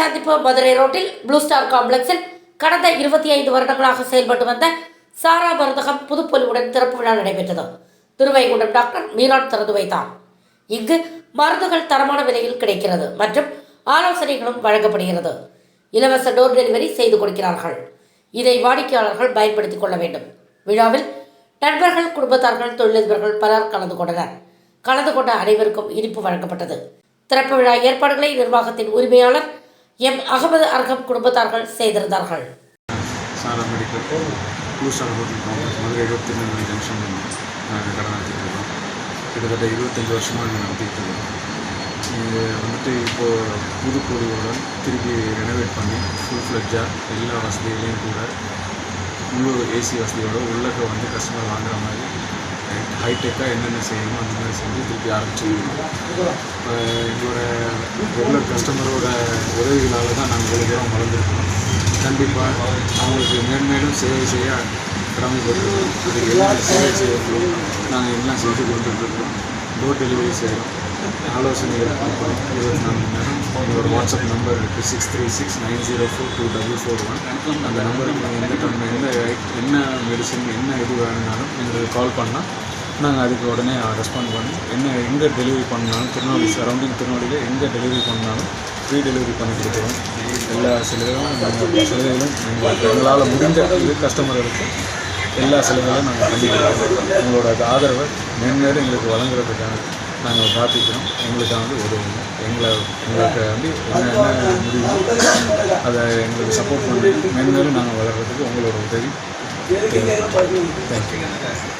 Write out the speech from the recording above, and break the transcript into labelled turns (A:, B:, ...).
A: சந்திப்பு மதுரை ரோட்டில் blue star காம்ப்ளெக்ஸில் கடந்த இருபத்தி ஐந்து வருடங்களாக செயல்பட்டு வந்த சாரா மருந்தகம் புதுப்பொலிவுடன் திறப்பு விழா நடைபெற்றது. திருவைகுண்டம் டாக்டர் மீராட் திறந்து வைத்தார். இங்கு மருந்துகள் தரமான விலையில் கிடைக்கிறது மற்றும் ஆலோசனைகளும் வழங்கப்படுகிறது. இலவச டோர் டெலிவரி செய்து கொடுக்கிறார்கள். இதை வாடிக்கையாளர்கள் பயன்படுத்திக் கொள்ள வேண்டும். விழாவில் நண்பர்கள் குடும்பத்தார்கள் தொழிலதிபர்கள் பலர் கலந்து கொண்டனர். கலந்து கொண்ட அனைவருக்கும் இனிப்பு வழங்கப்பட்டது. திறப்பு விழா ஏற்பாடுகளை நிர்வாகத்தின் உரிமையாளர் எம் அகமது அர்கம் குடும்பத்தார்கள் செய்திருந்தார்கள்.
B: Sara medical blue star hotel complex Madurai இருபத்தி மூணு ஜங்ஷன் நாங்கள் கடை நடத்திட்டு இருக்கோம். கிட்டத்தட்ட இருபத்தஞ்சி வருஷமாக நாங்கள் நடத்திட்டு இருக்கோம். இது வந்துட்டு இப்போது புதுப்பொலிவுடன் திருப்பி ரெனோவேட் பண்ணி ஃபுல் ஃப்ளெட்ஜாக எல்லா வசதிகளையும் கூட உள்ளூர் ஏசி வசதியோட உள்ளக்க வந்து கஸ்டமர் வாங்குற மாதிரி ஹைடெக்காக என்னென்ன செய்யணுமோ அந்த மாதிரி செஞ்சு திருப்பி ஆரம்பிச்சிருக்கோம். இப்போ எங்களோட ரெகுலர் கஸ்டமரோட உதவிகளால் தான் நாங்கள் இவ்வளோ தூரம் வளர்ந்துருக்கோம். கண்டிப்பாக அவங்களுக்கு மேன்மேலும் சேவை செய்ய கடமைப்பட்டுருக்கோம் அதுக்கு எல்லாம் சேவை செய்யணும் நாங்கள் எல்லாம் செஞ்சு கொடுத்துட்ருக்கோம் டோர் டெலிவரி செய்கிறோம் ஆலோசனைகள் கொடுக்குறோம் இருபத்தி நாலு மணி நேரம் உங்களோட வாட்ஸ்அப் நம்பர் இருக்குது six three six nine zero four two double four one அந்த நம்பருக்கு நீங்கள் எந்த டைம் எந்த என்ன மெடிசன் என்ன இது வேணுனாலும் எங்களுக்கு கால் பண்ணால் நாங்கள் அதுக்கு உடனே ரெஸ்பாண்ட் பண்ணி என்ன எங்கே டெலிவரி பண்ணாலும் திருநெல்வேலி சரௌண்டிங் திருநெல்வேலியில் எங்கே டெலிவரி பண்ணாலும் ஃப்ரீ டெலிவரி பண்ணி கொடுக்குறோம் எல்லா சிலைகளும் நாங்கள் சிலைகளும் எங்களுக்கு எங்களால் முடிஞ்ச இது கஸ்டமர்களுக்கு எல்லா சிலைகளும் நாங்கள் பண்ணி கொடுக்குறோம் உங்களோட ஆதரவை மென்மேலும் எங்களுக்கு வழங்குறதுக்காக. நாங்கள் பிரார்த்திக்கிறோம். எங்களுக்காக வந்து உதவுங்க எங்களை எங்களுக்கு வந்து என்ன என்ன முடியுமோ அதை எங்களுக்கு சப்போர்ட் பண்ணி மென்மேலும் நாங்கள் வளர்கிறதுக்கு உங்களோட உதவி. தேங்க்யூ